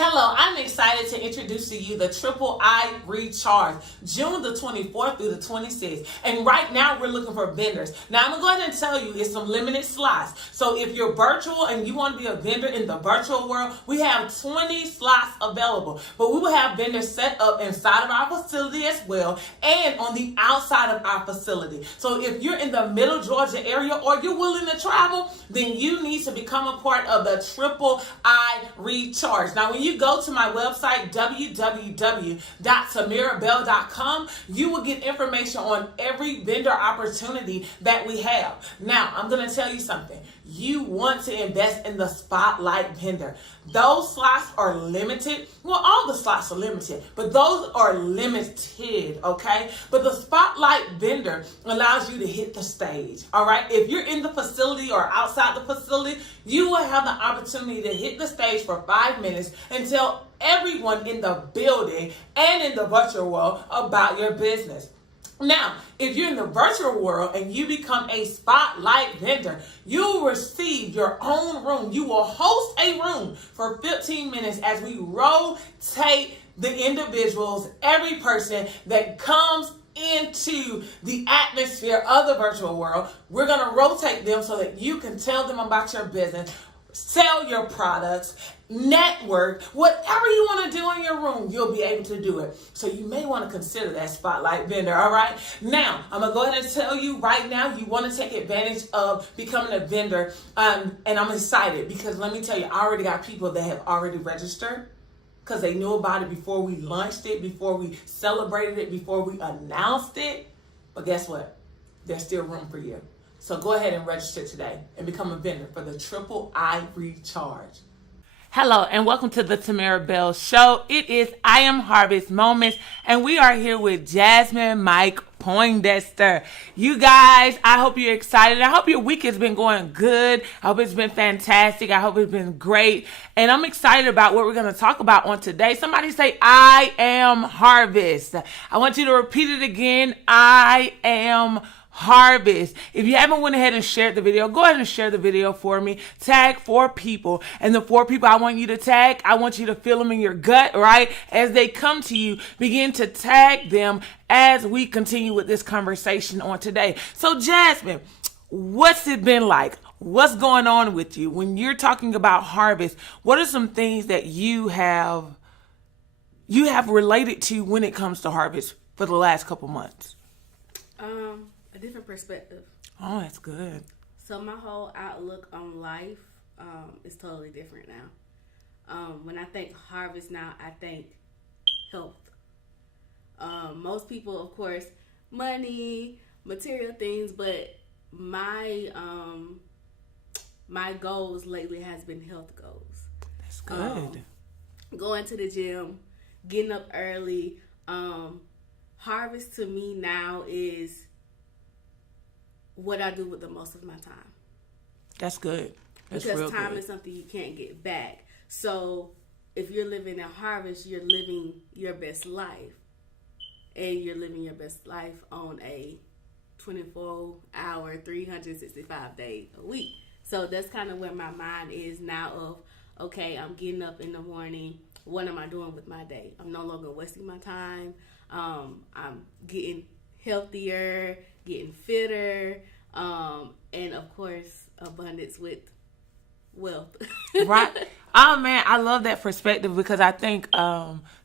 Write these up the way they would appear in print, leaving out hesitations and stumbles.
Hello, I'm excited to introduce to you the Triple I Recharge, June the 24th through the 26th. And right now, we're looking for vendors. Now, I'm going to go ahead and tell you it's some limited slots. So if you're virtual and you want to be a vendor in the virtual world, we have 20 slots available. But we will have vendors set up inside of our facility as well and on the outside of our facility. So if you're in the middle Georgia area or you're willing to travel, then you need to become a part of the Triple I Recharge. Now, when you go to my website, www.timerabell.com, you will get information on every vendor opportunity that we have. Now, I'm going to tell you something. You want to invest in the spotlight vendor. Those slots are limited. Well, all the slots are limited, but those are limited, okay? But the spotlight vendor allows you to hit the stage, all right? If you're in the facility or outside the facility, you will have the opportunity to hit the stage for 5 minutes and tell everyone in the building and in the virtual world about your business. Now, if you're in the virtual world and you become a spotlight vendor, you will receive your own room. You will host a room for 15 minutes as we rotate the individuals, every person that comes into the atmosphere of the virtual world. We're going to rotate them so that you can tell them about your business, sell your products, network, whatever you want to do in your room, you'll be able to do it. So you may want to consider that spotlight vendor, all right? Now, I'm going to go ahead and tell you right now, you want to take advantage of becoming a vendor, and I'm excited because let me tell you, I already got people that have already registered because they knew about it before we launched it, before we celebrated it, before we announced it. But guess what? There's still room for you. So go ahead and register today and become a vendor for the Triple I Recharge. Hello and welcome to the Timera Bell Show. It is I Am Harvest Moments and we are here with Jazzmine Mike-Poindexter. You guys, I hope you're excited. I hope your week has been going good. I hope it's been fantastic. I hope it's been great. And I'm excited about what we're going to talk about on today. Somebody say, I am harvest. I want you to repeat it again. I am harvest. If you haven't went ahead and shared the video, go ahead and share the video for me. Tag 4 people. And the 4 people I want you to tag, I want you to feel them in your gut, right? As they come to you, begin to tag them as we continue with this conversation on today. So Jazzmine, what's it been like? What's going on with you? When you're talking about harvest, what are some things that you have related to when it comes to harvest for the last couple months? A different perspective. Oh, that's good. So my whole outlook on life is totally different now. When I think harvest now, I think health. Most people, of course, money, material things, but my goals lately has been health goals. That's good. Going to the gym, getting up early. Harvest to me now is what I do with the most of my time. That's good. That's because real time good. is something you can't get back. So if you're living a harvest, you're living your best life. And you're living your best life on a 24-hour, 365 days a week. So that's kind of where my mind is now of, okay, I'm getting up in the morning. What am I doing with my day? I'm no longer wasting my time. I'm getting healthier, getting fitter, and of course, abundance with wealth. Right. Oh man, I love that perspective because I think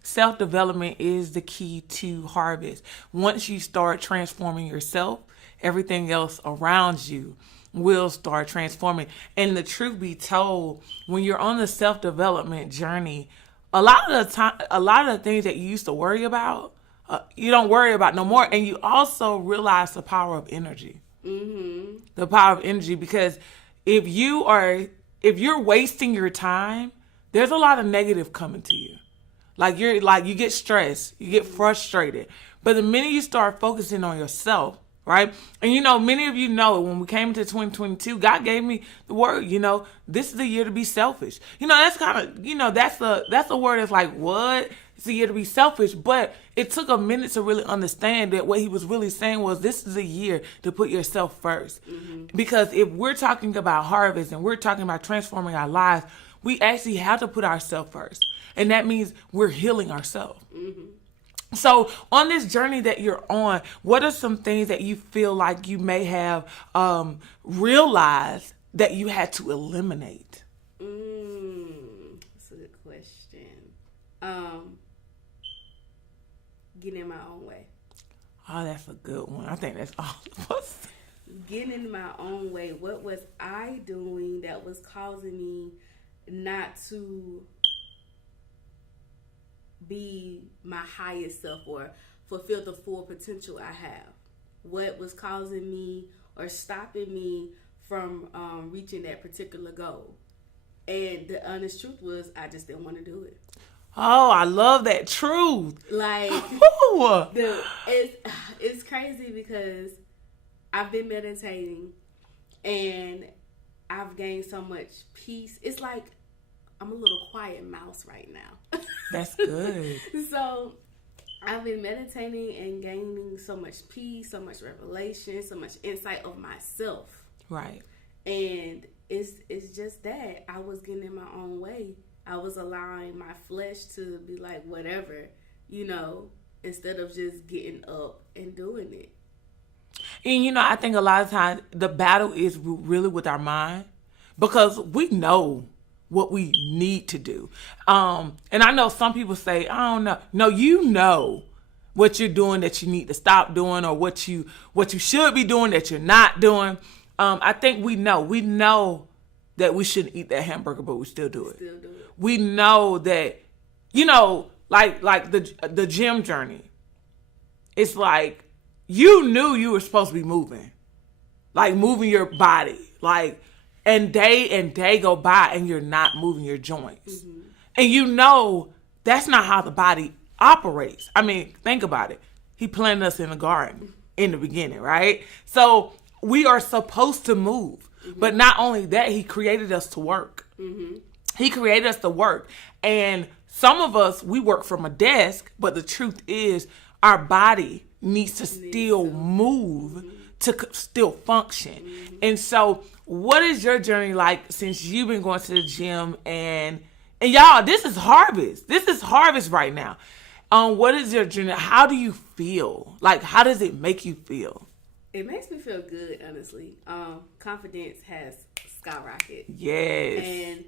self-development is the key to harvest. Once you start transforming yourself, everything else around you will start transforming. And the truth be told, when you're on the self-development journey, a lot of the things that you used to worry about, you don't worry about no more. And you also realize the power of energy. Mm-hmm. The power of energy, because if you're wasting your time, there's a lot of negative coming to you. You get stressed, you get frustrated. But the minute you start focusing on yourself, right? And many of you know when we came into 2022, God gave me the word, this is the year to be selfish. That's kind of, that's a word that's like, what? It's a year to be selfish. But it took a minute to really understand that what he was really saying was this is a year to put yourself first. Mm-hmm. Because if we're talking about harvest and we're talking about transforming our lives, we actually have to put ourselves first. And that means we're healing ourselves. So on this journey that you're on, what are some things that you feel like you may have realized that you had to eliminate? That's a good question. Getting in my own way. Oh, that's a good one. I think that's all of us. Getting in my own way. What was I doing that was causing me not to be my highest self or fulfill the full potential I have? What was causing me or stopping me from reaching that particular goal? And the honest truth was, I just didn't want to do it. Oh, I love that truth. Like, it's crazy because I've been meditating and I've gained so much peace. It's like I'm a little quiet mouse right now. That's good. So I've been meditating and gaining so much peace, so much revelation, so much insight of myself. Right. And it's just that I was getting in my own way. I was allowing my flesh to be like whatever, instead of just getting up and doing it. And I think a lot of times the battle is really with our mind, because we know what we need to do. And I know some people say, I don't know. No, you know what you're doing that you need to stop doing, or what you should be doing that you're not doing. I think we know that we shouldn't eat that hamburger, but we still do it. We know that, like the gym journey. It's like you knew you were supposed to be moving your body, and day go by and you're not moving your joints. And that's not how the body operates. I mean, think about it. He planted us in a garden in the beginning, right? So we are supposed to move. But not only that, he created us to work. He created us to work. And some of us, we work from a desk, but the truth is our body needs to still move, to still function. And so what is your journey like since you've been going to the gym? And y'all, this is harvest. This is harvest right now. What is your journey? How do you feel? How does it make you feel? It makes me feel good, honestly. Confidence has skyrocketed. Yes. And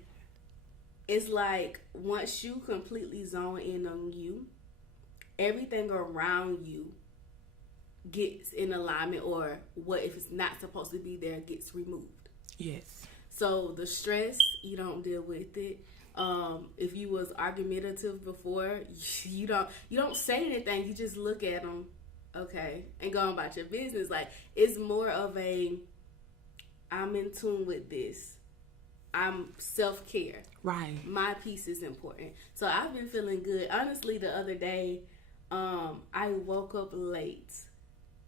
it's like once you completely zone in on you, everything around you gets in alignment, or what if it's not supposed to be there gets removed. Yes. So the stress, you don't deal with it. If you was argumentative before, you don't say anything. You just look at them. Okay, and go about your business. It's more of I'm in tune with this. I'm self-care. Right. My peace is important. So I've been feeling good. Honestly, the other day, I woke up late,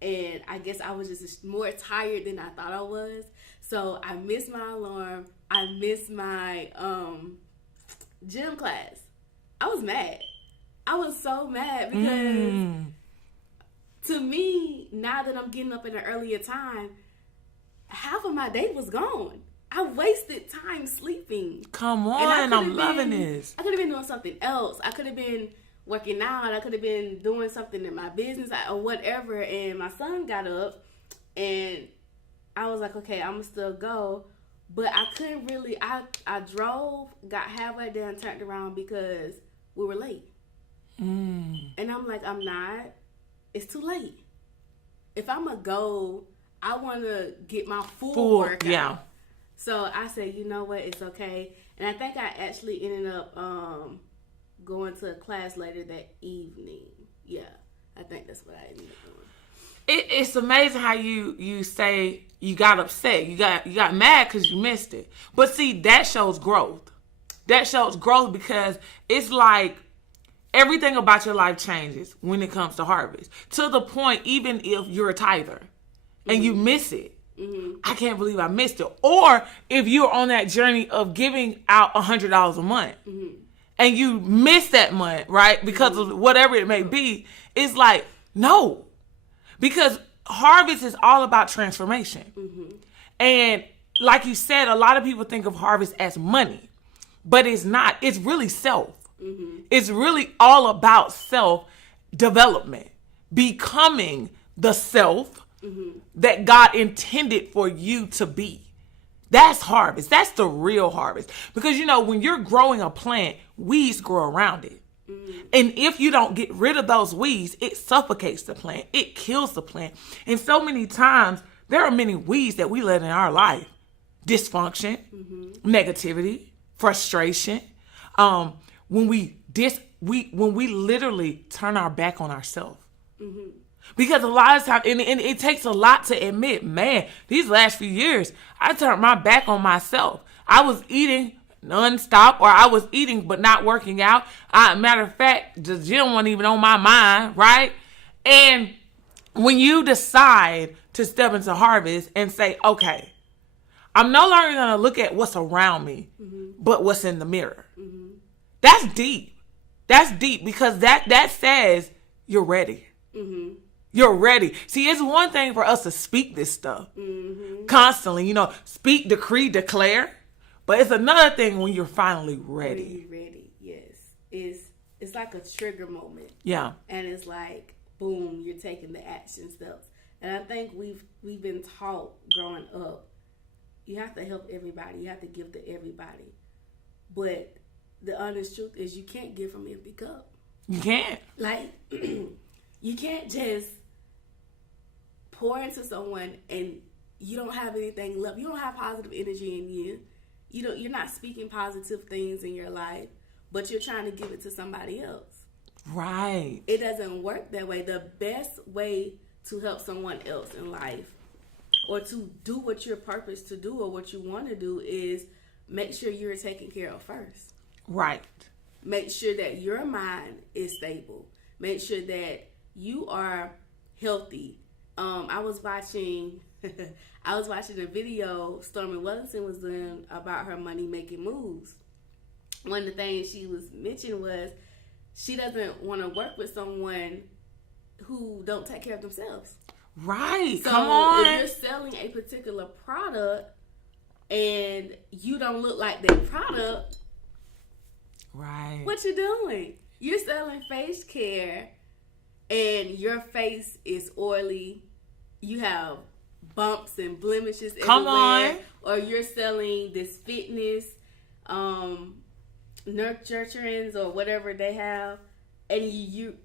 and I guess I was just more tired than I thought I was. So I missed my alarm. I missed my gym class. I was mad. I was so mad because to me, now that I'm getting up at an earlier time, half of my day was gone. I wasted time sleeping. Come on, I'm loving this. I could have been doing something else. I could have been working out. I could have been doing something in my business or whatever. And my son got up, and I was like, okay, I'm going to still go. But I couldn't really. I drove, got halfway there, and turned around because we were late. And I'm like, I'm not. It's too late. If I'm going to go, I want to get my full workout. Yeah. So I said, you know what? It's okay. And I think I actually ended up going to a class later that evening. Yeah. I think that's what I ended up doing. It's amazing how you say you got upset. You got mad because you missed it. But see, that shows growth. That shows growth because it's like everything about your life changes when it comes to harvest. To the point, even if you're a tither and you miss it, I can't believe I missed it. Or if you're on that journey of giving out $100 a month and you miss that month, right? Because of whatever it may be, it's like, no. Because harvest is all about transformation. And like you said, a lot of people think of harvest as money. but it's not. It's really self. It's really all about self-development, becoming the self that God intended for you to be. That's harvest. That's the real harvest. Because, when you're growing a plant, weeds grow around it. And if you don't get rid of those weeds, it suffocates the plant. It kills the plant. And so many times, there are many weeds that we let in our life. Dysfunction, negativity, frustration. When we literally turn our back on ourselves. Because a lot of times, and it takes a lot to admit, man, these last few years, I turned my back on myself. I was eating nonstop, or I was eating but not working out. Matter of fact, the gym wasn't even on my mind, right? And when you decide to step into harvest and say, okay, I'm no longer going to look at what's around me, but what's in the mirror. That's deep. That's deep, because that says you're ready. You're ready. See, it's one thing for us to speak this stuff constantly, speak, decree, declare. But it's another thing when you're finally ready. When you're ready, yes. It's like a trigger moment. Yeah. And it's like, boom, you're taking the action steps. And I think we've been taught growing up, you have to help everybody. You have to give to everybody. But the honest truth is you can't give from an empty cup. You can't. Like, you can't just pour into someone and you don't have anything left. You don't have positive energy in you. You're not speaking positive things in your life, but you're trying to give it to somebody else. Right. It doesn't work that way. The best way to help someone else in life, or to do what you're purposed to do or what you want to do, is make sure you're taken care of first. Right. Make sure that your mind is stable. Make sure that you are healthy. I was watching a video Stormy Wellington was doing about her money making moves. One of the things she was mentioning was she doesn't want to work with someone who don't take care of themselves. Right. So come on. if you're selling a particular product and you don't look like that product, right, what you doing? You're selling face care and your face is oily. You have bumps and blemishes come everywhere. on. Or you're selling this fitness, nurturings or whatever they have, and you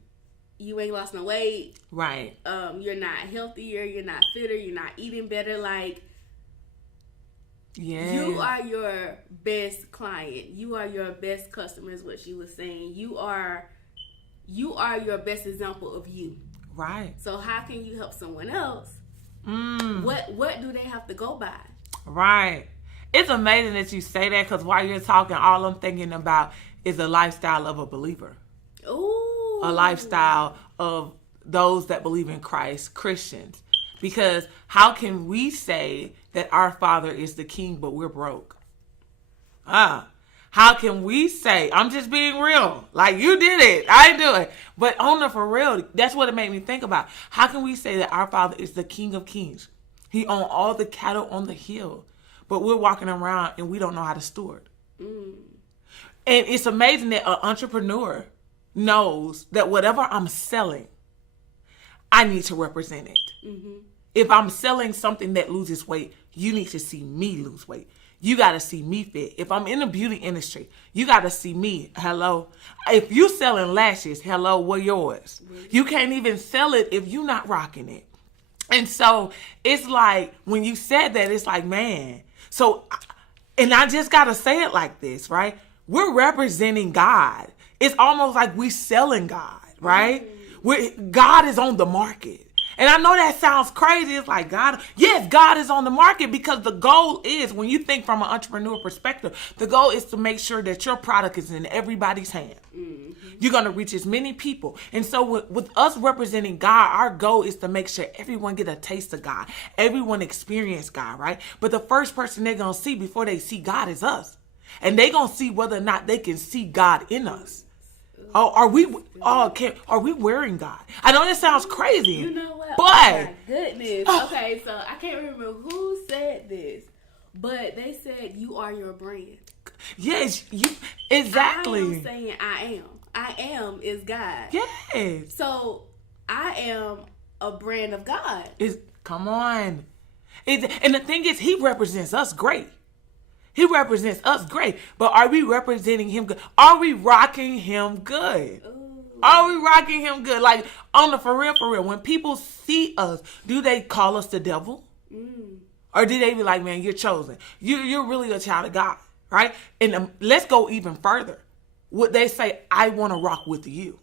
ain't lost no weight. Right. You're not healthier. You're not fitter. You're not eating better. Like, yeah, you are your best client. You are your best customer, is what she was saying. You are your best example of you. Right. So how can you help someone else? What do they have to go by? Right. It's amazing that you say that, because while you're talking, all I'm thinking about is the lifestyle of a believer. Ooh. A lifestyle of those that believe in Christ, Christians. Because how can we say that our Father is the King, but we're broke? How can we say, I'm just being real, like you did it, I didn't do it. But on the for real, that's what it made me think about. How can we say that our Father is the King of Kings? He owns all the cattle on the hill, but we're walking around and we don't know how to steward. And it's amazing that an entrepreneur knows that whatever I'm selling, I need to represent it. If I'm selling something that loses weight, you need to see me lose weight. You got to see me fit. If I'm in the beauty industry, you got to see me. Hello. If you selling lashes, hello, what yours? You can't even sell it if you're not rocking it. And so it's like, when you said that, it's like, man. So, and I just got to say it like this, right? We're representing God. It's almost like we selling God, right? God is on the market. And I know that sounds crazy. It's like, God, yes, God is on the market, because the goal is, when you think from an entrepreneur perspective, the goal is to make sure that your product is in everybody's hand. You're going to reach as many people. And so with us representing God, our goal is to make sure everyone get a taste of God. Everyone experience God, right? But the first person they're going to see before they see God is us. And they're going to see whether or not they can see God in us. Oh, are we wearing God? I know that sounds crazy. You know what? But, oh my goodness. Okay, so I can't remember who said this, But they said you are your brand. Yes, you exactly. I am saying I am. I am is God. Yes. So I am a brand of God. Come on. And the thing is, he represents us great. He represents us great. But are we representing him good? Are we rocking him good? Ooh. Are we rocking him good? Like, on the for real, when people see us, do they call us the devil? Or do they be like, man, you're chosen. You're really a child of God, right? And let's go even further. Would they say, I want to rock with you?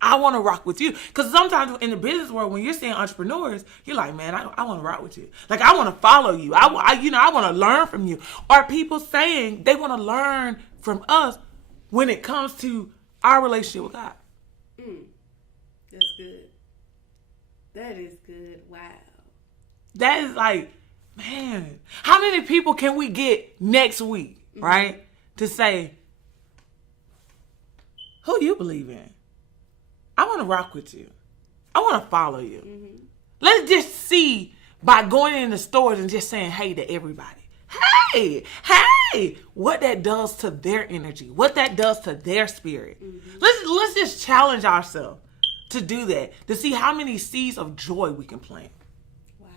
I want to rock with you. Because sometimes in the business world, when you're seeing entrepreneurs, you're like, man, I want to rock with you. Like, I want to follow you. I want to learn from you. Are people saying they want to learn from us when it comes to our relationship with God? That's good. That is good. Wow. That is like, man, how many people can we get next week, right? To say, who you believe in? I want to rock with you. I want to follow you. Let's just see by going in the stores and just saying hey to everybody. Hey, what that does to their energy, what that does to their spirit. Let's just challenge ourselves to do that, to see how many seeds of joy we can plant. Wow.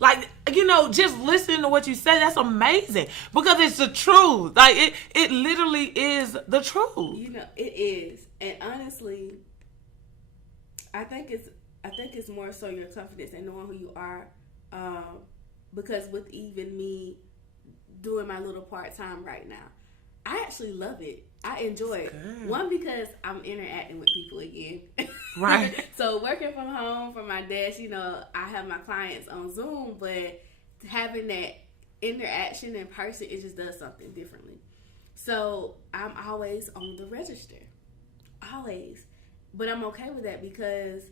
Like, just listening to what you say, that's amazing because it's the truth. Like, it literally is the truth. It is. And honestly, I think it's more so your confidence and knowing who you are. Because with even me doing my little part-time right now, I actually love it. I enjoy it. Good. One, because I'm interacting with people again. Right. So working from home from my desk, I have my clients on Zoom, but having that interaction in person, it just does something differently. So I'm always on the register. Always. But I'm okay with that because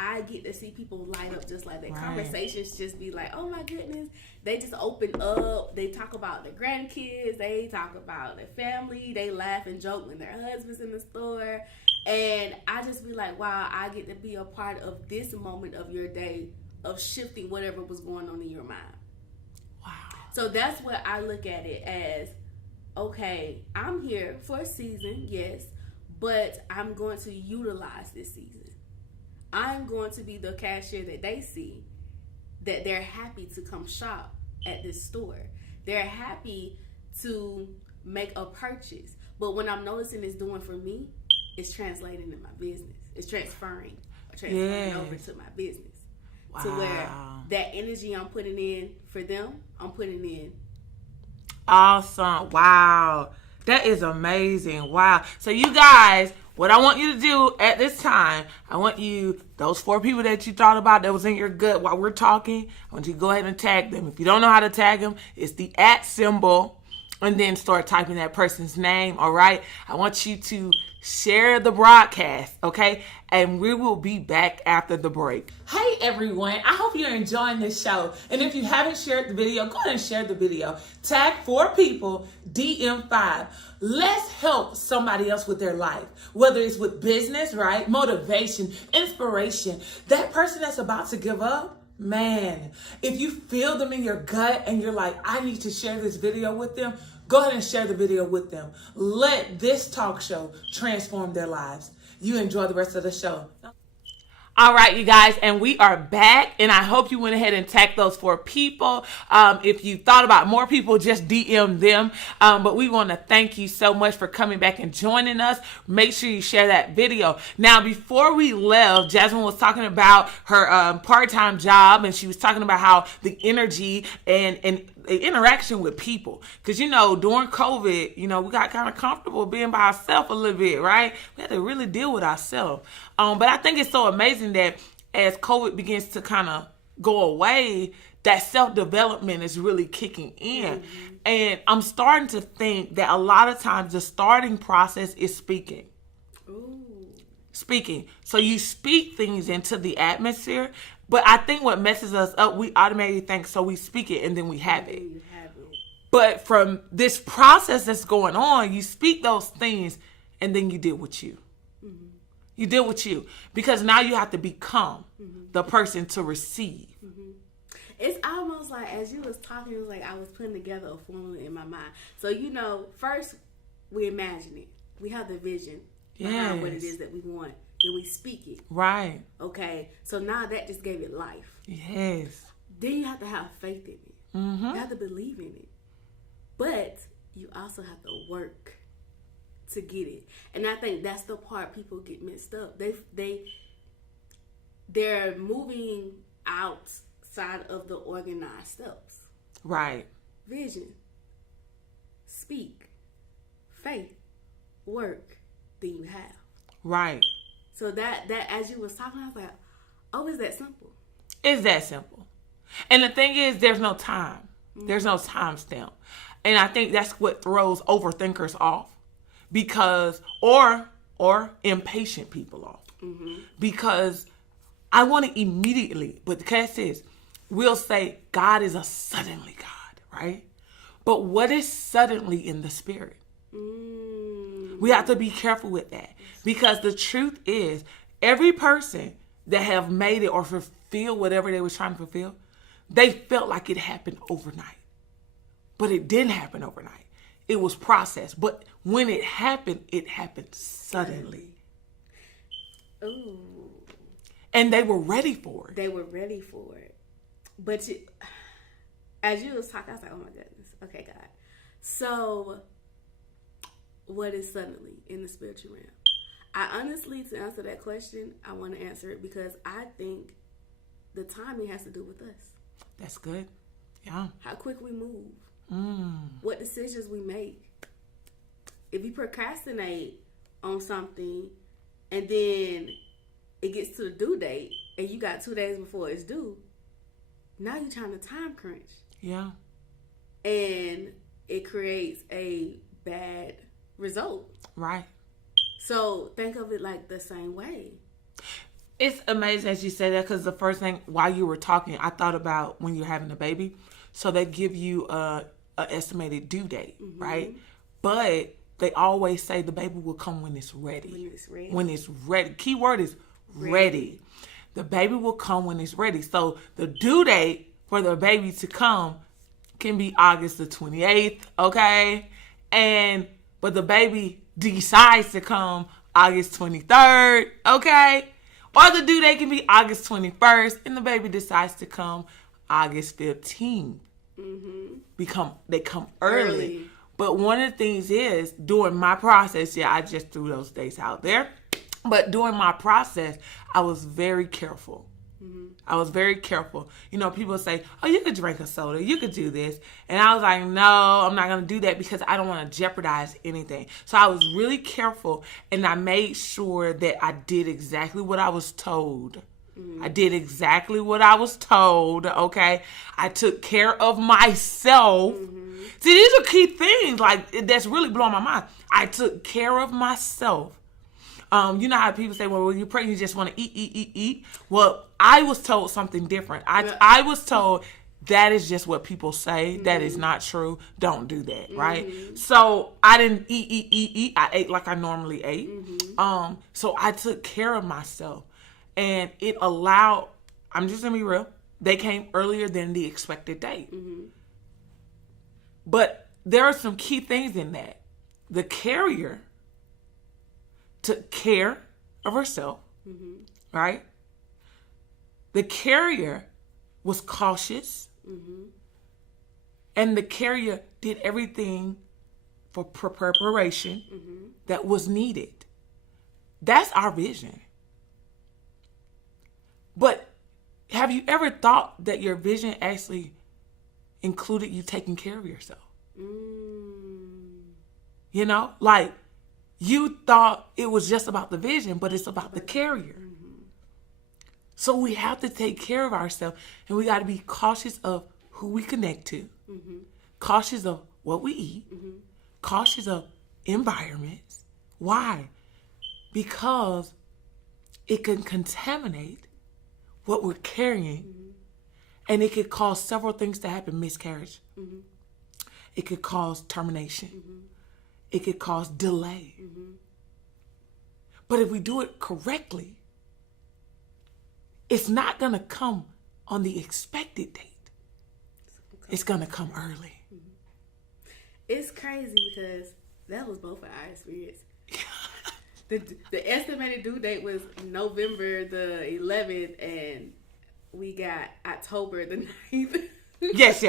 I get to see people light up just like that. Right. Conversations just be like, oh my goodness. They just open up. They talk about their grandkids. They talk about their family. They laugh and joke when their husband's in the store. And I just be like, wow, I get to be a part of this moment of your day of shifting whatever was going on in your mind. Wow. So that's what I look at it as. Okay, I'm here for a season, yes, but I'm going to utilize this season. I'm going to be the cashier that they see, that they're happy to come shop at this store. They're happy to make a purchase. But what I'm noticing it's doing for me, it's translating in my business. It's transferring over to my business. Wow. To where that energy I'm putting in for them, I'm putting in. Awesome. Wow. That is amazing. Wow. So you guys, what I want you to do at this time, I want you, those 4 people that you thought about that was in your gut while we're talking, I want you to go ahead and tag them. If you don't know how to tag them, it's the @ symbol, and then start typing that person's name, all right? I want you to share the broadcast, okay? And we will be back after the break. Hey everyone, I hope you're enjoying this show. And if you haven't shared the video, go ahead and share the video. Tag 4 people, DM 5. Let's help somebody else with their life. Whether it's with business, right? Motivation, inspiration. That person that's about to give up, man, if you feel them in your gut and you're like, I need to share this video with them, go ahead and share the video with them. Let this talk show transform their lives. You enjoy the rest of the show. All right, you guys, and we are back, and I hope you went ahead and tagged those 4 people. If you thought about more people, just DM them. But we want to thank you so much for coming back and joining us. Make sure you share that video. Now, before we left, Jazzmine was talking about her part-time job, and she was talking about how the energy and interaction with people. Because, during COVID, we got kind of comfortable being by ourselves a little bit, right? We had to really deal with ourselves. But I think it's so amazing that as COVID begins to kind of go away, that self-development is really kicking in. Mm-hmm. And I'm starting to think that a lot of times the starting process is speaking. Ooh. Speaking. So you speak things into the atmosphere. But I think what messes us up, we automatically think, so we speak it and then we have it. But from this process that's going on, you speak those things and then you deal with you. Mm-hmm. You deal with you. Because now you have to become the person to receive. Mm-hmm. It's almost like as you was talking, it was like I was putting together a formula in my mind. So first we imagine it. We have the vision behind what it is that we want. Then we speak it. Right. Okay. So now that just gave it life. Yes. Then you have to have faith in it. Mm-hmm. You have to believe in it. But you also have to work to get it. And I think that's the part people get messed up. They're moving outside of the organized steps. Right. Vision, speak, faith, work, then you have. Right. So that as you was talking, I was like, oh, it's that simple. It's that simple. And the thing is, there's no time. There's no time stamp. And I think that's what throws overthinkers off. Because, or impatient people off. Mm-hmm. Because I want to immediately, but the case is, we'll say God is a suddenly God, right? But what is suddenly in the spirit? Mm-hmm. We have to be careful with that. Because the truth is, every person that have made it or fulfilled whatever they were trying to fulfill, they felt like it happened overnight. But it didn't happen overnight. It was processed. But when it happened suddenly. Ooh. And they were ready for it. They were ready for it. But as you was talking, I was like, oh my goodness. Okay, God. So, what is suddenly in the spiritual realm? I honestly, to answer that question, I want to answer it because I think the timing has to do with us. That's good. Yeah. How quick we move. What decisions we make. If you procrastinate on something and then it gets to the due date and you got 2 days before it's due, now you're trying to time crunch. Yeah. And it creates a bad result. Right. So think of it like the same way. It's amazing as you say that because the first thing while you were talking, I thought about when you're having a baby. So they give you an estimated due date, right? But they always say the baby will come when it's ready. When it's ready. When it's ready. Key word is ready. The baby will come when it's ready. So the due date for the baby to come can be August the 28th, okay? But the baby decides to come August 23rd, okay? Or the due date can be August 21st and the baby decides to come August 15th. They come early. But one of the things is, during my process, I just threw those dates out there. But during my process, I was very careful. I was very careful. You know, people say, oh, you could drink a soda. You could do this. And I was like, no, I'm not going to do that because I don't want to jeopardize anything. So I was really careful and I made sure that I did exactly what I was told. I did exactly what I was told, okay? I took care of myself. See, these are key things, like, that's really blowing my mind. I took care of myself. You know how people say, well, when you're pregnant, you just want to eat. Well, I was told something different. I was told that is just what people say. That is not true. Don't do that, right? So I didn't eat. I ate like I normally ate. So I took care of myself. And it allowed, I'm just going to be real, they came earlier than the expected date. But there are some key things in that. The carrier took care of herself, right? The carrier was cautious. And the carrier did everything for preparation that was needed. That's our vision. But have you ever thought that your vision actually included you taking care of yourself? You know, like you thought it was just about the vision, but it's about the carrier. So we have to take care of ourselves and we got to be cautious of who we connect to, cautious of what we eat, cautious of environments. Why? Because it can contaminate what we're carrying, and it could cause several things to happen. Miscarriage. It could cause termination. It could cause delay. But if we do it correctly, it's not going to come on the expected date. It's going to come early. It's crazy because that was both of our experience. The estimated due date was November the 11th, and we got October the 9th. Yes.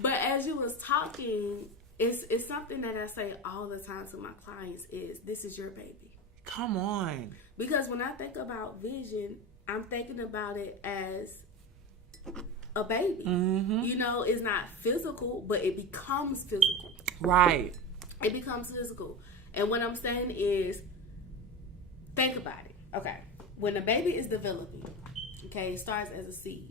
But as you was talking, it's something that I say all the time to my clients is, this is your baby. Come on. Because when I think about vision, I'm thinking about it as a baby. Mm-hmm. You know, it's not physical, but it becomes physical. Right. It becomes physical. And what I'm saying is, think about it. Okay. When a baby is developing, okay, it starts as a seed.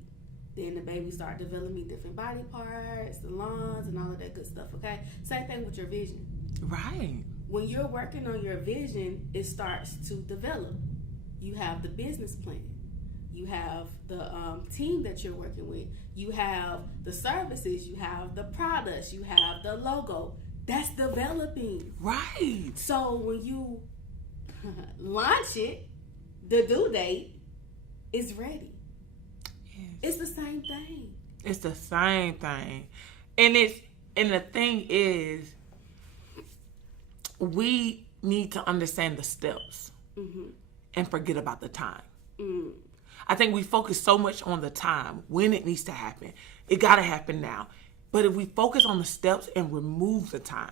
Then the baby start developing different body parts, the lungs, and all of that good stuff, okay? Same thing with your vision. Right. When you're working on your vision, it starts to develop. You have the business plan. You have the team that you're working with. You have the services. You have the products. You have the logo. That's developing. Right. So when you launch it, the due date is ready. Yes. It's the same thing. It's the same thing. And the thing is, we need to understand the steps and forget about the time. I think we focus so much on the time, when it needs to happen. It got to happen now. But if we focus on the steps and remove the time,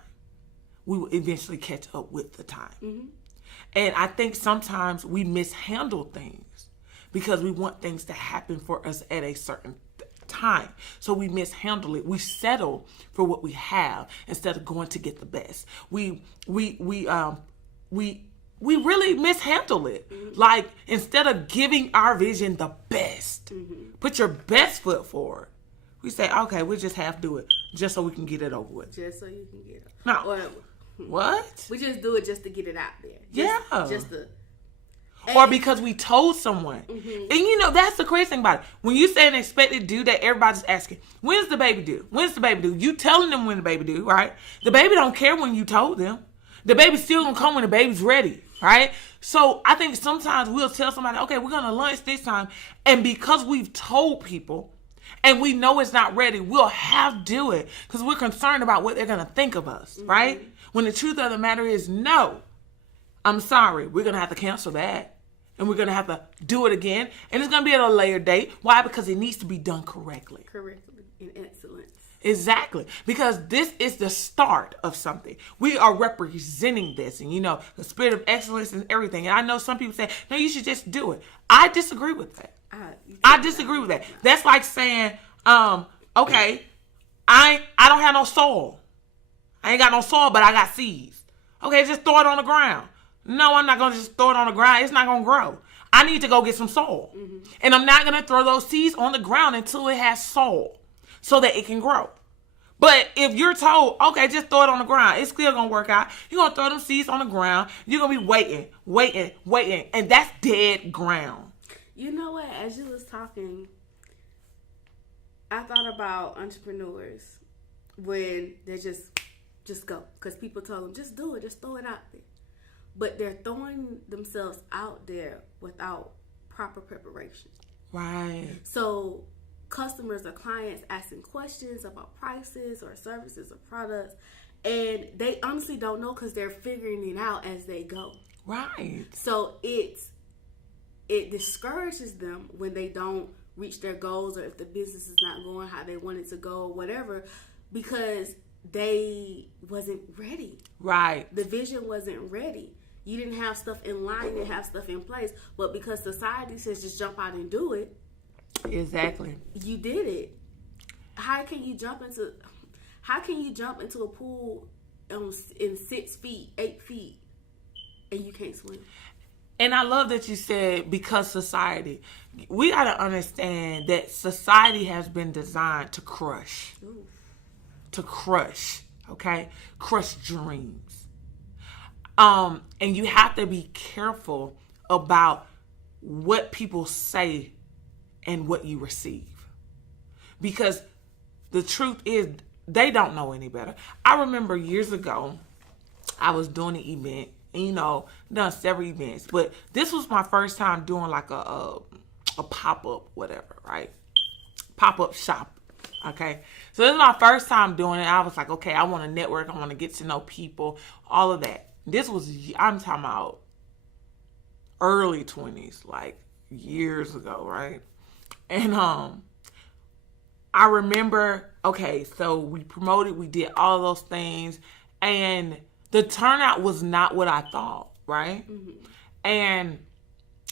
we will eventually catch up with the time. And I think sometimes we mishandle things because we want things to happen for us at a certain time. So we mishandle it. We settle for what we have instead of going to get the best. We really mishandle it. Like, instead of giving our vision the best, put your best foot forward. We say, okay, we'll just half do it just so we can get it over with. Just so you can get it. No. What? We just do it just to get it out there. Or because we told someone. And you know, that's the crazy thing about it. When you say an expected due date, everybody's asking, when's the baby due? When's the baby due? You telling them when the baby due, right? The baby don't care when you told them. The baby's still gonna come when the baby's ready, right? So I think sometimes we'll tell somebody, okay, we're gonna lunch this time. And because we've told people and we know it's not ready, we'll have do it because we're concerned about what they're gonna think of us, right? When the truth of the matter is, no, I'm sorry, we're going to have to cancel that. And we're going to have to do it again. And it's going to be at a later date. Why? Because it needs to be done correctly. Correctly. In excellence. Exactly. Because this is the start of something. We are representing this. And, you know, the spirit of excellence and everything. And I know some people say, no, you should just do it. I disagree with that. I disagree with that. That's like saying, okay, I don't have no soil. I ain't got no soil, but I got seeds. Okay, just throw it on the ground. No, I'm not going to just throw it on the ground. It's not going to grow. I need to go get some soil. And I'm not going to throw those seeds on the ground until it has soil so that it can grow. But if you're told, okay, just throw it on the ground, it's still going to work out. You're going to throw them seeds on the ground. You're going to be waiting. And that's dead ground. You know what? As you was talking, I thought about entrepreneurs when they just go. Because people told them, just do it. Just throw it out there. But they're throwing themselves out there without proper preparation. Right. So customers or clients asking questions about prices or services or products, and they honestly don't know because they're figuring it out as they go. Right. So it discourages them when they don't reach their goals, or if the business is not going how they want it to go or whatever, because they wasn't ready. Right. The vision wasn't ready. You didn't have stuff in line, you didn't have stuff in place, but because society says just jump out and do it. Exactly. You did it. How can you jump into a pool in 6 feet, 8 feet, and you can't swim? And I love that you said because society. We got to understand that society has been designed to crush. Ooh. To crush, okay? Crush dreams. And you have to be careful about what people say and what you receive. Because the truth is, they don't know any better. I remember years ago, I was doing an event, and, you know, done several events, but this was my first time doing like a pop-up, whatever, right? Pop-up shop Okay. So this is my first time doing it. I was like, okay, I want to network. I want to get to know people, all of that. This was, I'm talking about early 20s, like years ago, right? And I remember, okay, so we promoted, we did all those things, and the turnout was not what I thought, right? Mm-hmm. And,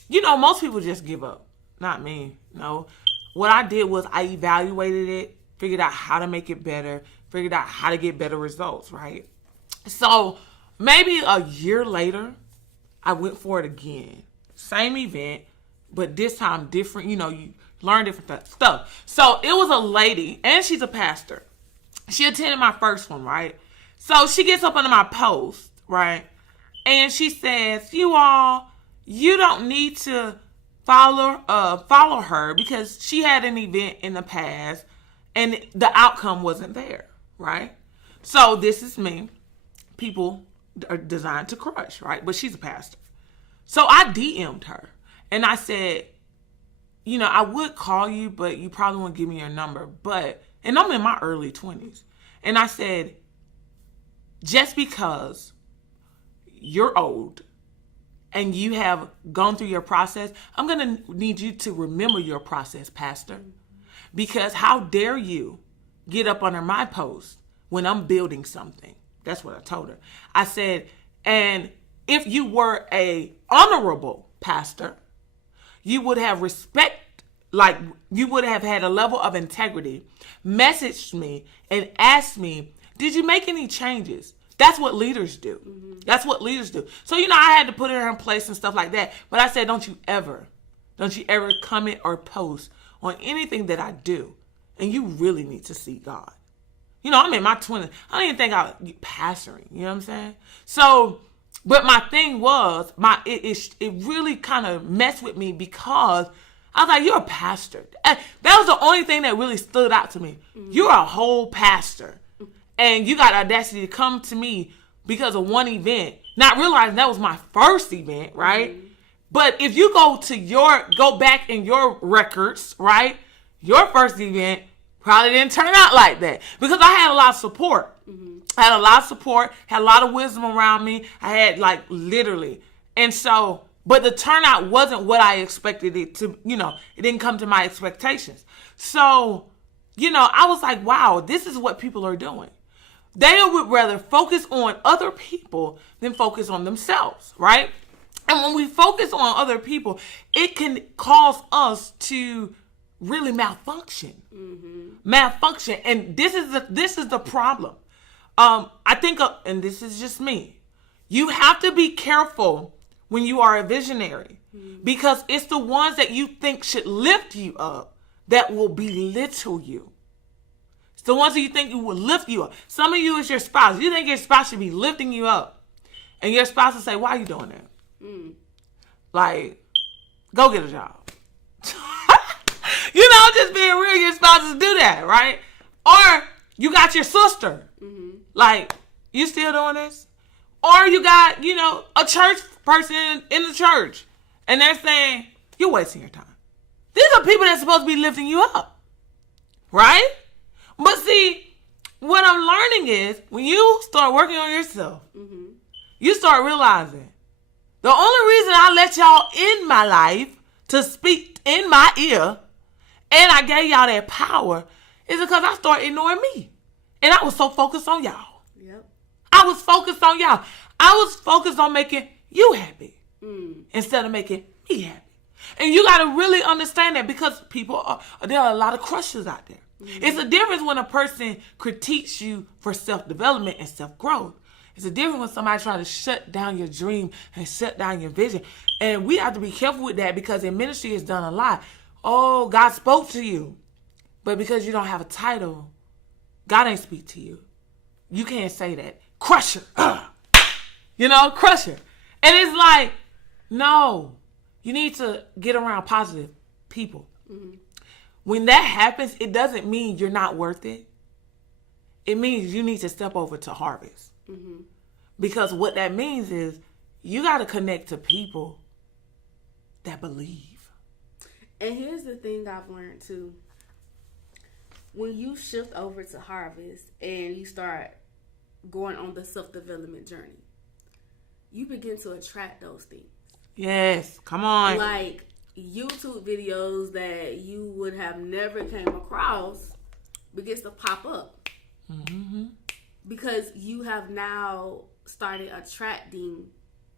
most people just give up. Not me, no. What I did was I evaluated it, figured out how to make it better, figured out how to get better results, right? So maybe a year later, I went for it again. Same event, but this time different, you learn different stuff. So it was a lady, and she's a pastor. She attended my first one, right? So she gets up under my post, right? And she says, you don't need to follow her because she had an event in the past and the outcome wasn't there, right? So this is me. People are designed to crush, right? But she's a pastor. So I DM'd her and I said, I would call you, but you probably won't give me your number. And I'm in my early 20s. And I said, just because you're old and you have gone through your process, I'm going to need you to remember your process, Pastor. Because how dare you get up under my post when I'm building something? That's what I told her. I said, and if you were a honorable pastor, you would have respect, like you would have had a level of integrity, messaged me and asked me, did you make any changes? That's what leaders do. Mm-hmm. That's what leaders do. So, I had to put her in place and stuff like that. But I said, don't you ever comment or post on anything that I do. And you really need to see God. I'm in my 20s. I don't even think I was pastoring. You know what I'm saying? So, but my thing was, it really kind of messed with me because I was like, you're a pastor. That was the only thing that really stood out to me. Mm-hmm. You're a whole pastor. And you got audacity to come to me because of one event, not realizing that was my first event, right? Mm-hmm. But if you go back in your records, right? Your first event probably didn't turn out like that because I had a lot of support. Mm-hmm. I had a lot of support, had a lot of wisdom around me. I had literally. And so, but the turnout wasn't what I expected it to, it didn't come to my expectations. So, I was like, wow, this is what people are doing. They would rather focus on other people than focus on themselves, right? And when we focus on other people, it can cause us to really malfunction. Mm-hmm. Malfunction. And this is the problem. I think, and this is just me, you have to be careful when you are a visionary because it's the ones that you think should lift you up that will belittle you. It's the ones that you think will lift you up. Some of you is your spouse. You think your spouse should be lifting you up. And your spouse will say, why are you doing that? Mm. Like, go get a job. Just being real, your spouses do that, right? Or you got your sister. Mm-hmm. Like, you still doing this? Or you got, a church person in the church. And they're saying, you're wasting your time. These are people that's supposed to be lifting you up. Right? But see, what I'm learning is when you start working on yourself, mm-hmm. you start realizing the only reason I let y'all in my life to speak in my ear and I gave y'all that power is because I started ignoring me. And I was so focused on y'all. Yep. I was focused on y'all. I was focused on making you happy instead of making me happy. And you got to really understand that because there are a lot of crushers out there. Mm-hmm. It's a difference when a person critiques you for self-development and self-growth. It's a difference when somebody tries to shut down your dream and shut down your vision. And we have to be careful with that because in ministry it's done a lot. Oh, God spoke to you. But because you don't have a title, God ain't speak to you. You can't say that. Crusher. Crusher. And it's like, no, you need to get around positive people. Mm-hmm. When that happens, it doesn't mean you're not worth it. It means you need to step over to harvest. Mm-hmm. Because what that means is you got to connect to people that believe. And here's the thing I've learned too. when you shift over to harvest and you start going on the self-development journey, you begin to attract those things. Yes, come on. Like YouTube videos that you would have never came across begins to pop up. Mm-hmm. Because you have now started attracting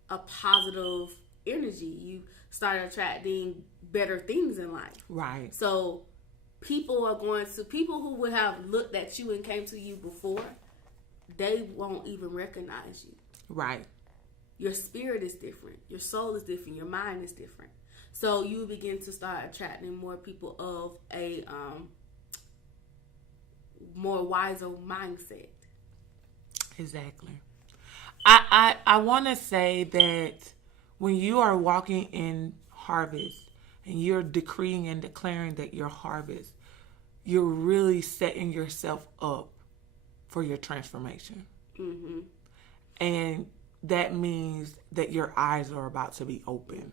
a positive energy. You started attracting better things in life. Right. So people who would have looked at you and came to you before, they won't even recognize you. Right. Your spirit is different. Your soul is different. Your mind is different. So you begin to start attracting more people of a more wiser mindset. Exactly. I want to say that when you are walking in harvest and you're decreeing and declaring that you're harvest, you're really setting yourself up for your transformation. Mm-hmm. And that means that your eyes are about to be open.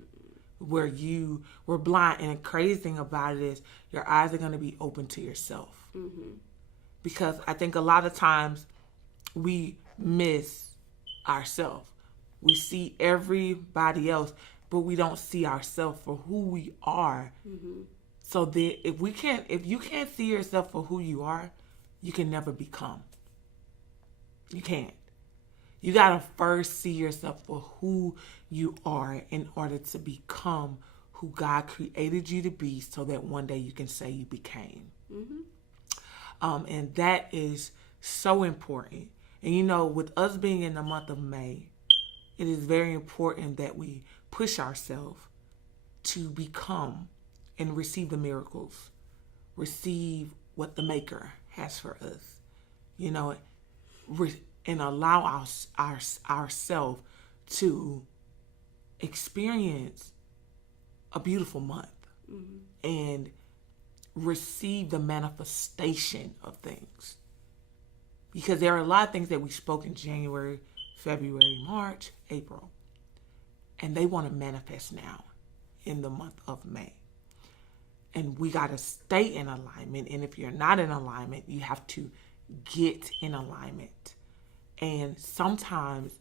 Where you were blind, and the crazy thing about it is your eyes are going to be open to yourself. Mm-hmm. Because I think a lot of times we miss ourselves. We see everybody else, but we don't see ourselves for who we are. Mm-hmm. So that if you can't see yourself for who you are, you can never become. You can't. You gotta first see yourself for who you are in order to become who God created you to be, so that one day you can say you became. Mm-hmm. And that is so important. And you know, with us being in the month of May, it is very important that we push ourselves to become and receive the miracles, receive what the Maker has for us, you know, and allow ourselves to experience a beautiful month. Mm-hmm. And receive the manifestation of things. Because there are a lot of things that we spoke in January, February, March, April. And they want to manifest now in the month of May. And we got to stay in alignment. And if you're not in alignment, you have to get in alignment. And sometimes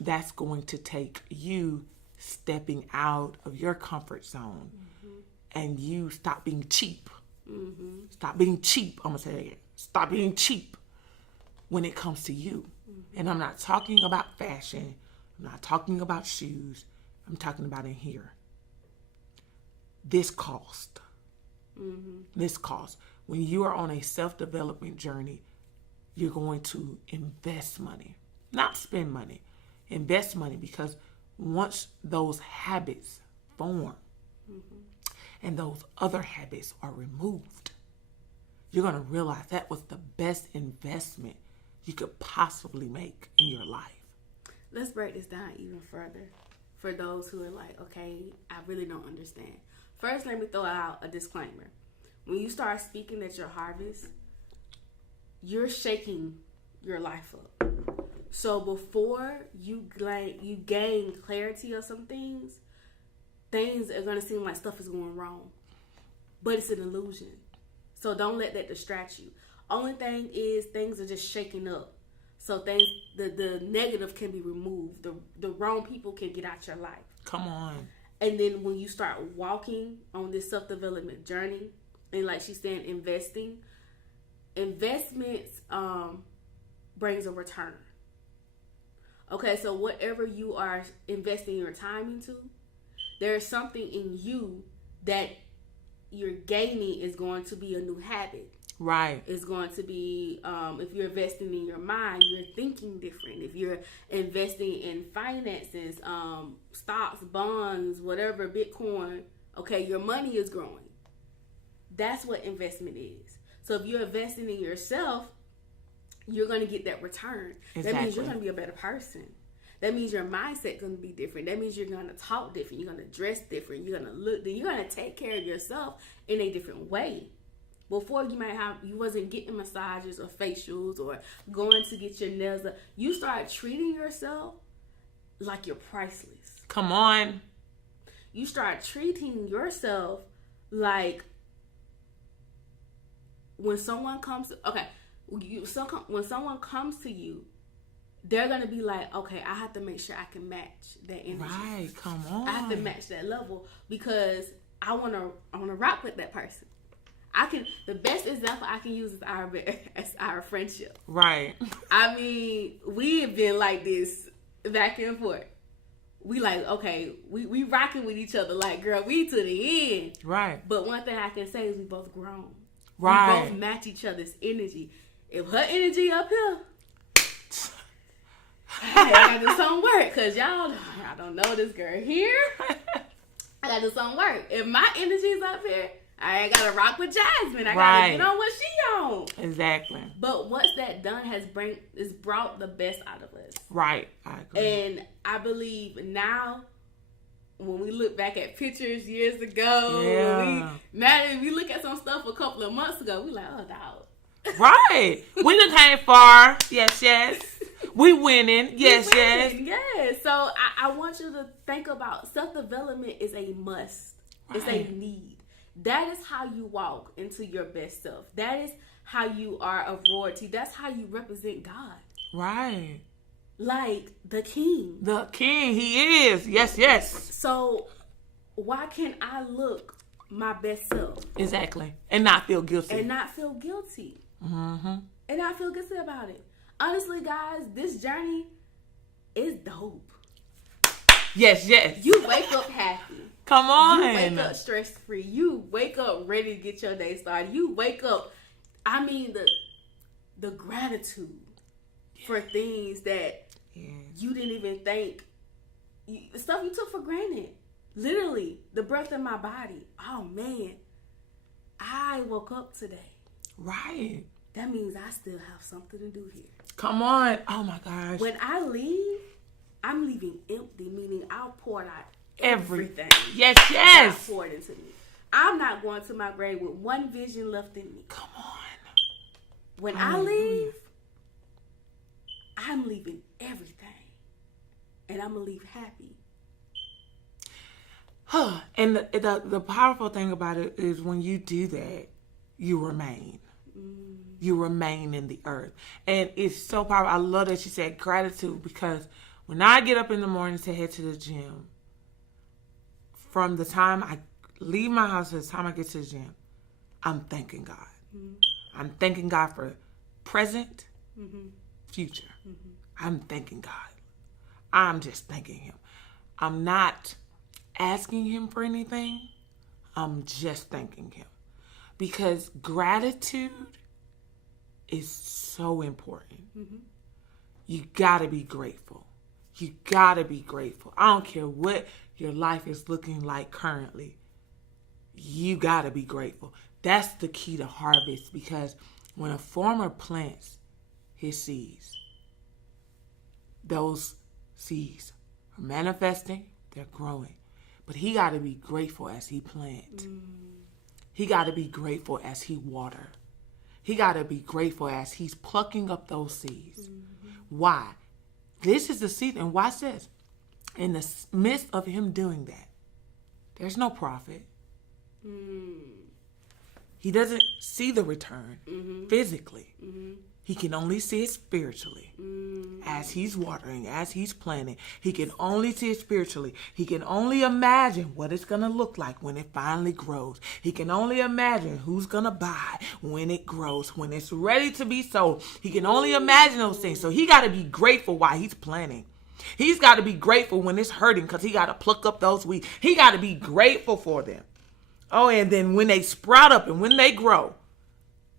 that's going to take you stepping out of your comfort zone. Mm-hmm. And you stop being cheap. Mm-hmm. Stop being cheap. I'm going to say that again. Stop being cheap when it comes to you. Mm-hmm. And I'm not talking about fashion. I'm not talking about shoes. I'm talking about in here. This cost. Mm-hmm. This cost. When you are on a self-development journey, you're going to invest money. Not spend money. Invest money, because once those habits form, mm-hmm. and those other habits are removed, you're going to realize that was the best investment you could possibly make in your life. Let's break this down even further for those who are like, okay, I really don't understand. First, let me throw out a disclaimer. When you start speaking at your harvest, you're shaking your life up. So before you gain clarity of some things are going to seem like stuff is going wrong. But it's an illusion. So don't let that distract you. Only thing is, things are just shaking up. So things, the negative can be removed. The wrong people can get out your life. Come on. And then when you start walking on this self-development journey, and like she's saying, investments brings a return. Okay, so whatever you are investing your time into, there's something in you that you're gaining is going to be a new habit. Right. It's going to be, if you're investing in your mind, you're thinking different. If you're investing in finances, stocks, bonds, whatever, Bitcoin, okay, your money is growing. That's what investment is. So if you're investing in yourself, you're going to get that return. Exactly. That means you're going to be a better person. That means your mindset going to be different. That means you're going to talk different. You're going to dress different. You're going to look. You're going to take care of yourself in a different way. Before you wasn't getting massages or facials or going to get your nails done. You start treating yourself like you're priceless. Come on. You start treating yourself like when someone comes when someone comes to you, they're gonna be like, okay, I have to make sure I can match that energy. Right, come on. I have to match that level because I wanna rock with that person. The best example I can use is our friendship. Right. I mean, we've been like this back and forth. We like, okay, we rocking with each other like, girl, we to the end. Right. But one thing I can say is we both grown. Right. We both match each other's energy. If her energy up here, I gotta do some work, because y'all don't know this girl here. I gotta do some work. If my energy's up here, I ain't gotta rock with Jazzmine. I gotta get on what she on. Exactly. But what's that done has brought the best out of us. Right. I agree. And I believe now, when we look back at pictures years ago, we look at some stuff a couple of months ago, we like, oh, dog. Right. We done came far. Yes. We winning. Yes. Yes. So I want you to think about self-development is a must. Right. It's a need. That is how you walk into your best self. That is how you are a royalty. That's how you represent God. Right. Like the king. The king, he is. Yes. So why can't I look my best self? Exactly. And not feel guilty. Mm-hmm. And not feel guilty about it. Honestly, guys, this journey is dope. Yes. You wake up happy. Come on. You wake up stress-free. You wake up ready to get your day started. You wake up, I mean, the gratitude for things that you didn't even think, the stuff you took for granted. Literally, the breath in my body. Oh, man. I woke up today. Right. That means I still have something to do here. Come on. Oh, my gosh. When I leave, I'm leaving empty, meaning I'll pour out everything. Yes. God poured into me. I'm not going to my grave with one vision left in me. Come on. When I leave, I'm leaving everything. And I'm going to leave happy. And the powerful thing about it is when you do that, you remain. You remain in the earth. And it's so powerful. I love that she said gratitude, because when I get up in the morning to head to the gym, from the time I leave my house to the time I get to the gym, I'm thanking God. Mm-hmm. I'm thanking God for present, future. Mm-hmm. I'm thanking God. I'm just thanking Him. I'm not asking Him for anything. I'm just thanking Him. Because gratitude is so important. Mm-hmm. You gotta be grateful. You gotta be grateful. I don't care what your life is looking like currently. You gotta be grateful. That's the key to harvest, because when a farmer plants his seeds, those seeds are manifesting, they're growing. But he gotta be grateful as he plants. He gotta be grateful as he water. He gotta be grateful as he's plucking up those seeds. Why? This is the seed, and watch this. In the midst of him doing that, there's no profit. He doesn't see the return physically. He can only see it spiritually. As he's watering, as he's planting, he can only see it spiritually. He can only imagine what it's going to look like when it finally grows. He can only imagine who's going to buy when it grows, when it's ready to be sold. He can only imagine those things. So he got to be grateful while he's planting. He's got to be grateful when it's hurting, because he got to pluck up those weeds. He got to be grateful for them. Oh, and then when they sprout up and when they grow,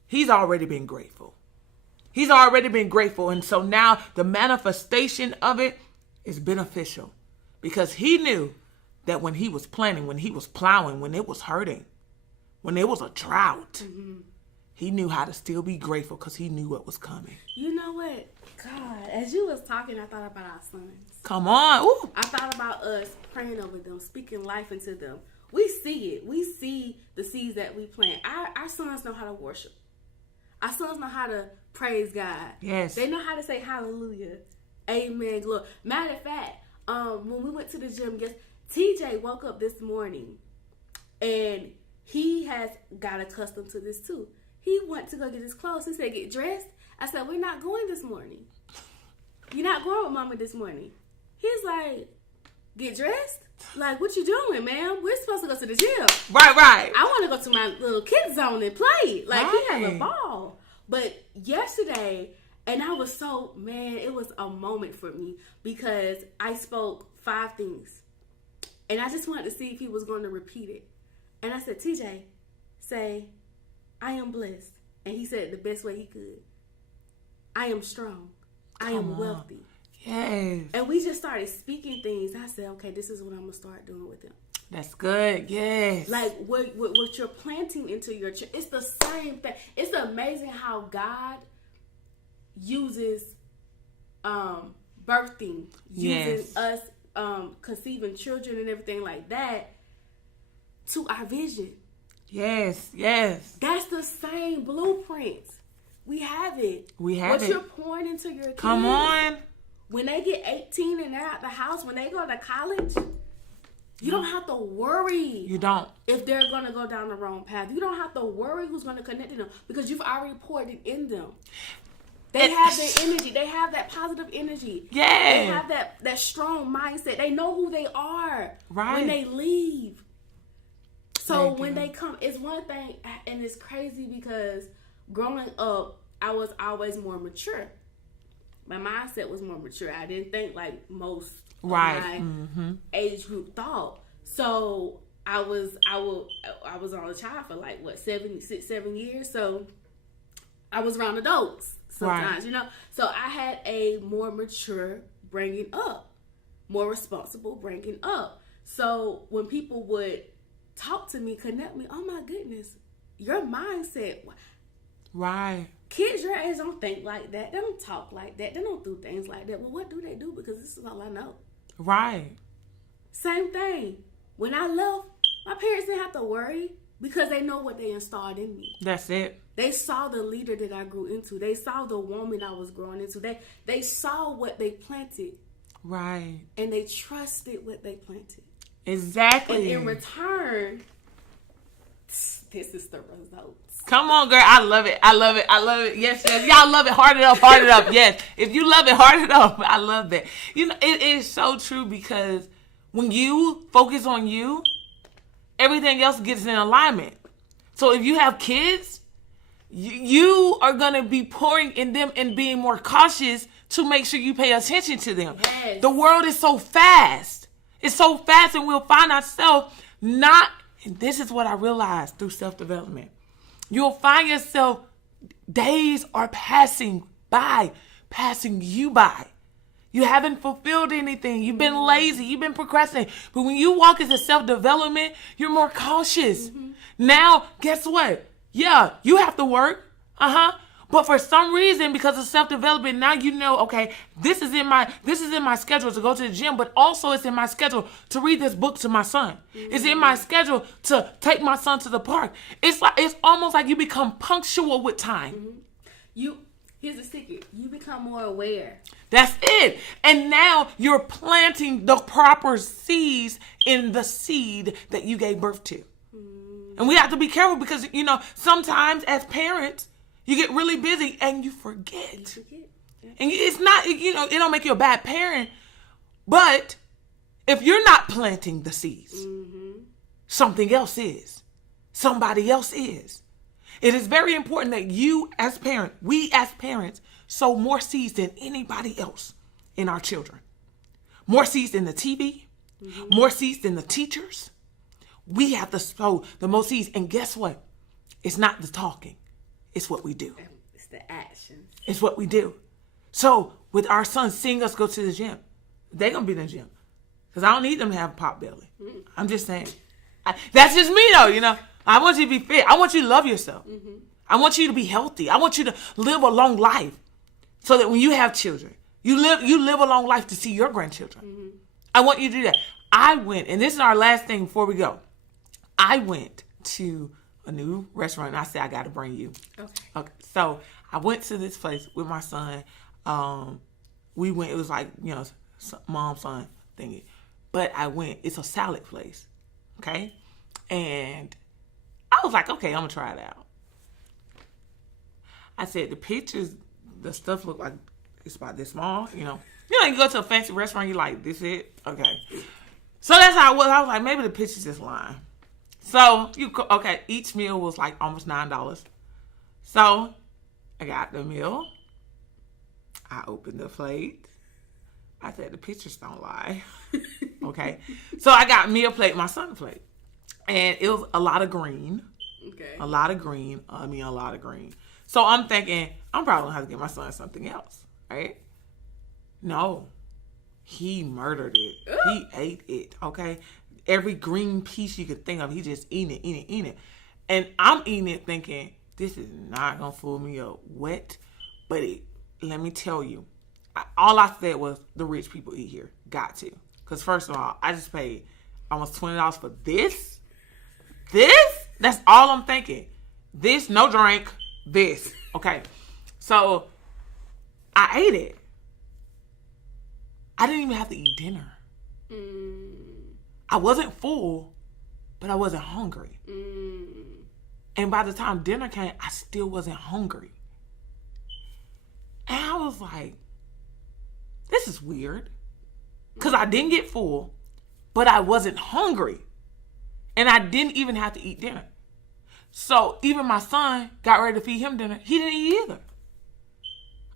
he's already been grateful. He's already been grateful. And so now the manifestation of it is beneficial, because he knew that when he was planting, when he was plowing, when it was hurting, when there was a drought, he knew how to still be grateful, because he knew what was coming. You know what? God, as you was talking, I thought about our sons. Come on. Ooh. I thought about us praying over them, speaking life into them. We see it. We see the seeds that we plant. Our sons know how to worship. Our sons know how to praise God. Yes. They know how to say hallelujah. Amen. Glory. Matter of fact, when we went to the gym, TJ woke up this morning, and he has got accustomed to this too. He went to go get his clothes. He said, get dressed. I said, we're not going this morning. You're not going with Mama this morning. He's like, get dressed? Like, what you doing, man? We're supposed to go to the gym. Right. I want to go to my little kid zone and play. Like, Right. he had a ball. But yesterday, and I was so, man, it was a moment for me because I spoke 5 things. And I just wanted to see if he was going to repeat it. And I said, TJ, say, I am blessed. And he said it the best way he could. I am strong. I am wealthy. Yes. And we just started speaking things. I said, okay, this is what I'm going to start doing with him. That's good. Yes. Like what you're planting into your church, it's the same thing. It's amazing how God uses birthing, using us conceiving children and everything like that to our vision. Yes. That's the same blueprint. We have it. What you're pouring into your kids. Come on. When they get 18 and they're out the house, when they go to college, you don't have to worry. You don't. If they're going to go down the wrong path. You don't have to worry who's going to connect to them because you've already poured it in them. They have their energy. They have that positive energy. Yeah. They have that strong mindset. They know who they are when they leave. So when they come, it's one thing, and it's crazy because growing up, I was always more mature. My mindset was more mature. I didn't think like most of my age group thought. So I was on a child for like 7 years. So I was around adults sometimes, you know. So I had a more mature bringing up, more responsible bringing up. So when people would talk to me, connect me, oh my goodness, your mindset. Right. Kids your age don't think like that. They don't talk like that. They don't do things like that. Well, what do they do? Because this is all I know. Right. Same thing. When I left, my parents didn't have to worry because they know what they installed in me. That's it. They saw the leader that I grew into. They saw the woman I was growing into. They saw what they planted. Right. And they trusted what they planted. Exactly. And in return, this is the results. Come on, girl. I love it. Yes. Y'all love it. Heart it up. Yes. If you love it, heart it up. I love that. You know, it is so true because when you focus on you, everything else gets in alignment. So if you have kids, you are going to be pouring in them and being more cautious to make sure you pay attention to them. Yes. The world is so fast. It's so fast, and we'll find ourselves not, and this is what I realized through self-development. You'll find yourself, days are passing you by. You haven't fulfilled anything. You've been lazy. You've been procrastinating. But when you walk into self-development, you're more cautious. Now, guess what? Yeah, you have to work. But for some reason, because of self-development, now you know, okay, this is in my schedule to go to the gym, but also it's in my schedule to read this book to my son. It's in my schedule to take my son to the park. It's almost like you become punctual with time. Here's the secret. You become more aware. That's it. And now you're planting the proper seeds in the seed that you gave birth to. And we have to be careful because, you know, sometimes as parents, you get really busy and you forget. Yeah. And it's not, you know, it don't make you a bad parent. But if you're not planting the seeds, something else is. Somebody else is. It is very important that you as parents, we as parents, sow more seeds than anybody else in our children. More seeds than the TV, more seeds than the teachers. We have to sow the most seeds. And guess what? It's not the talking. It's what we do. It's the action. It's what we do. So with our sons seeing us go to the gym, they're going to be in the gym. Because I don't need them to have a pot belly. I'm just saying. That's just me though, you know. I want you to be fit. I want you to love yourself. I want you to be healthy. I want you to live a long life. So that when you have children, you live a long life to see your grandchildren. I want you to do that. I went, and this is our last thing before we go. I went to a new restaurant, and I said, I got to bring you. Okay. So I went to this place with my son. We went, it was like, you know, mom, son thingy. But I went, it's a salad place. Okay. And I was like, okay, I'm going to try it out. I said, the pictures, the stuff look like it's about this small, you know. You go to a fancy restaurant, you're like, this it? Okay. So that's how it was. I was like, maybe the picture's just lying. So, each meal was like almost $9. So, I got the meal. I opened the plate. I said, the pictures don't lie. Okay. So, I got me a plate, my son a plate. And it was a lot of green. Okay. A lot of green. A lot of green. So, I'm thinking, I'm probably going to have to get my son something else. Right? No. He murdered it. Ooh. He ate it. Okay? Every green piece you could think of, he just eating it. And I'm eating it thinking, this is not going to fool me up. Wet. But let me tell you, all I said was the rich people eat here. Got to. Because first of all, I just paid almost $20 for this. This? That's all I'm thinking. This, no drink. This. Okay. So, I ate it. I didn't even have to eat dinner. I wasn't full, but I wasn't hungry. And by the time dinner came, I still wasn't hungry. And I was like, this is weird. Because I didn't get full, but I wasn't hungry. And I didn't even have to eat dinner. So even my son got ready to feed him dinner. He didn't eat either.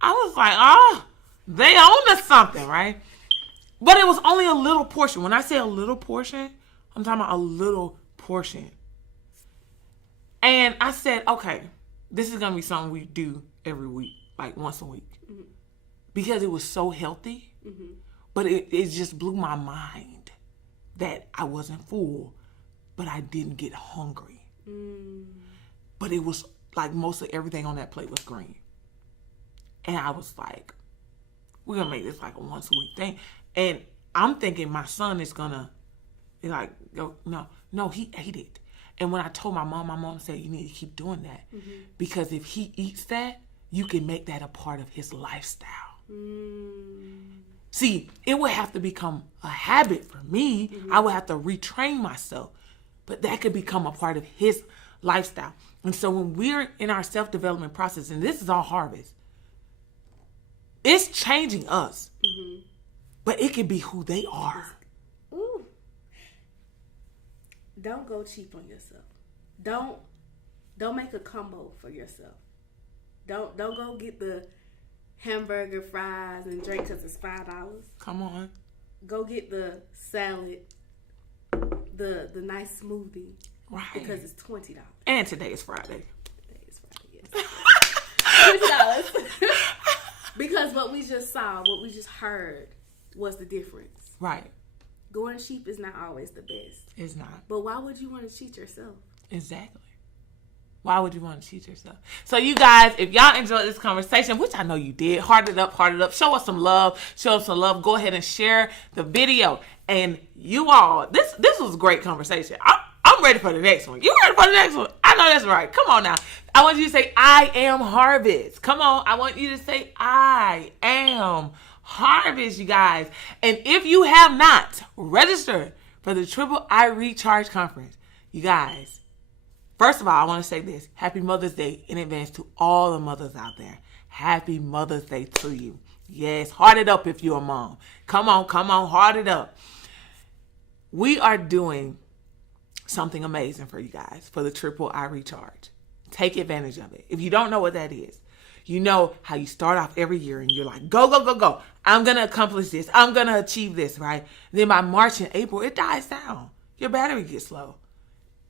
I was like, they own us something, right? But it was only a little portion. When I say a little portion, I'm talking about a little portion. And I said, okay, this is going to be something we do every week, like once a week. Mm-hmm. Because it was so healthy. Mm-hmm. But it just blew my mind that I wasn't full, but I didn't get hungry. But it was like most of everything on that plate was green. And I was like, we're going to make this like a once a week thing. And I'm thinking my son is going to be like, no, he ate it. And when I told my mom said, you need to keep doing that. Mm-hmm. Because if he eats that, you can make that a part of his lifestyle. See, it would have to become a habit for me. Mm-hmm. I would have to retrain myself. But that could become a part of his lifestyle. And so when we're in our self-development process, and this is all harvest, it's changing us. Mm-hmm. But it can be who they are. Ooh. Don't go cheap on yourself. Don't make a combo for yourself. Don't go get the hamburger, fries, and drink because it's $5. Come on. Go get the salad, the nice smoothie. Right. Because it's $20. And today is Friday. Yes. $20. Because what we just saw, what we just heard was the difference. Right. Going cheap is not always the best. It's not. But why would you want to cheat yourself? Exactly. Why would you want to cheat yourself? So you guys, if y'all enjoyed this conversation, which I know you did, heart it up. Show us some love. Go ahead and share the video. And you all, this was a great conversation. I'm ready for the next one. You ready for the next one? I know that's right. Come on now. I want you to say, I am harvest. Come on. I want you to say, I am harvest, you guys. And if you have not registered for the Triple I Recharge Conference, you guys, first of all, I want to say this. Happy Mother's Day in advance to all the mothers out there. Happy Mother's Day to you. Yes, heart it up if you're a mom. Come on, heart it up. We are doing something amazing for you guys for the Triple I Recharge. Take advantage of it. If you don't know what that is, you know how you start off every year and you're like, go. I'm going to accomplish this. I'm going to achieve this, right? And then by March and April, it dies down. Your battery gets low.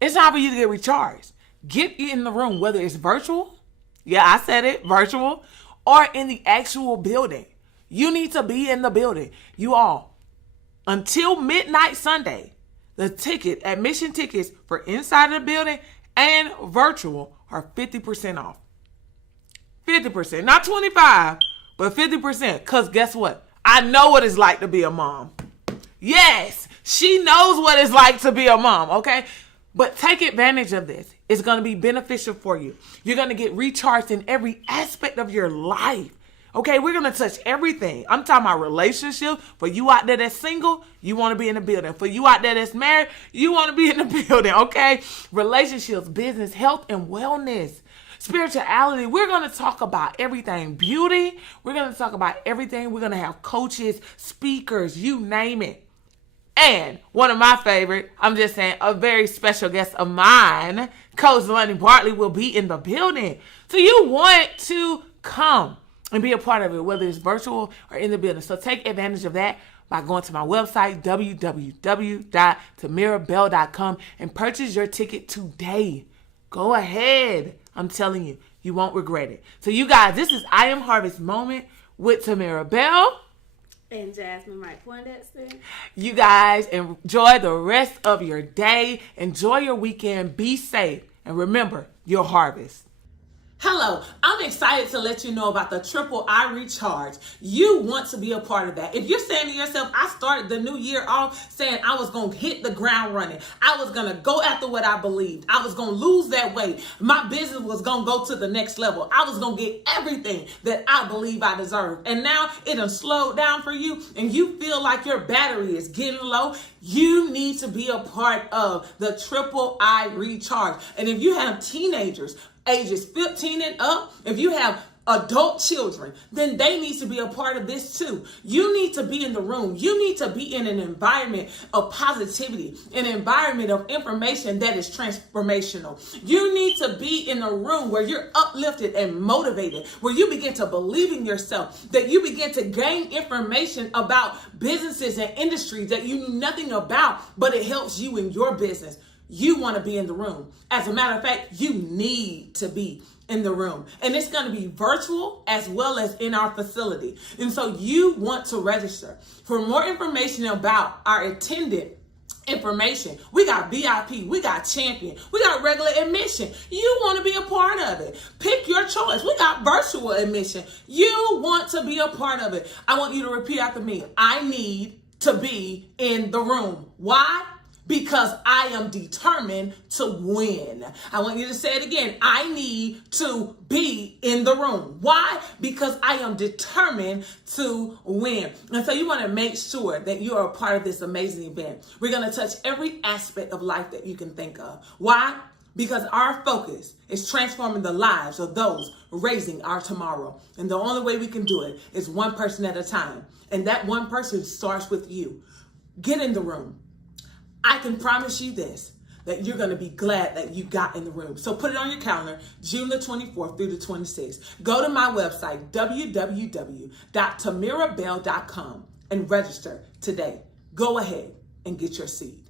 It's time for you to get recharged. Get in the room, whether it's virtual. Yeah, I said it, virtual. Or in the actual building. You need to be in the building. You all, until midnight Sunday, the admission tickets for inside of the building and virtual are 50% off. 50%, not 25, but 50%. Because guess what? I know what it's like to be a mom. Yes, she knows what it's like to be a mom, okay? But take advantage of this. It's going to be beneficial for you. You're going to get recharged in every aspect of your life. Okay, we're going to touch everything. I'm talking about relationships. For you out there that's single, you want to be in the building. For you out there that's married, you want to be in the building, okay? Relationships, business, health, and wellness. spirituality. We're going to talk about everything beauty. We're going to talk about everything. We're going to have coaches, speakers, you name it. And one of my favorite, I'm just saying, a very special guest of mine, Coach Lonnie Bartley, will be in the building. So you want to come and be a part of it, whether it's virtual or in the building. So take advantage of that by going to my website, www.timerabell.com, and purchase your ticket today. Go ahead. I'm telling you, you won't regret it. So you guys, this is I Am Harvest Moment with Timera Bell. And Jazzmine Mike-Poindexter. You guys enjoy the rest of your day. Enjoy your weekend. Be safe. And remember, your harvest. Hello, I'm excited to let you know about the Triple I Recharge. You want to be a part of that. If you're saying to yourself, I started the new year off saying I was going to hit the ground running. I was going to go after what I believed. I was going to lose that weight. My business was going to go to the next level. I was going to get everything that I believe I deserve. And now it done slowed down for you and you feel like your battery is getting low. You need to be a part of the Triple I Recharge. And if you have teenagers, ages 15 and up, if you have adult children, then they need to be a part of this too. You need to be in the room. You need to be in an environment of positivity, an environment of information that is transformational. You need to be in a room where you're uplifted and motivated, where you begin to believe in yourself, that you begin to gain information about businesses and industries that you knew nothing about, but it helps you in your business. You want to be in the room. As a matter of fact, you need to be in the room. And it's going to be virtual as well as in our facility. And so you want to register. For more information about our attendant information, we got VIP, we got champion, we got regular admission. You want to be a part of it. Pick your choice. We got virtual admission. You want to be a part of it. I want you to repeat after me. I need to be in the room. Why? Because I am determined to win. I want you to say it again. I need to be in the room. Why? Because I am determined to win. And so you want to make sure that you are a part of this amazing event. We're going to touch every aspect of life that you can think of. Why? Because our focus is transforming the lives of those raising our tomorrow. And the only way we can do it is one person at a time. And that one person starts with you. Get in the room. I can promise you this, that you're going to be glad that you got in the room. So put it on your calendar, June the 24th through the 26th. Go to my website, www.timerabell.com, and register today. Go ahead and get your seat.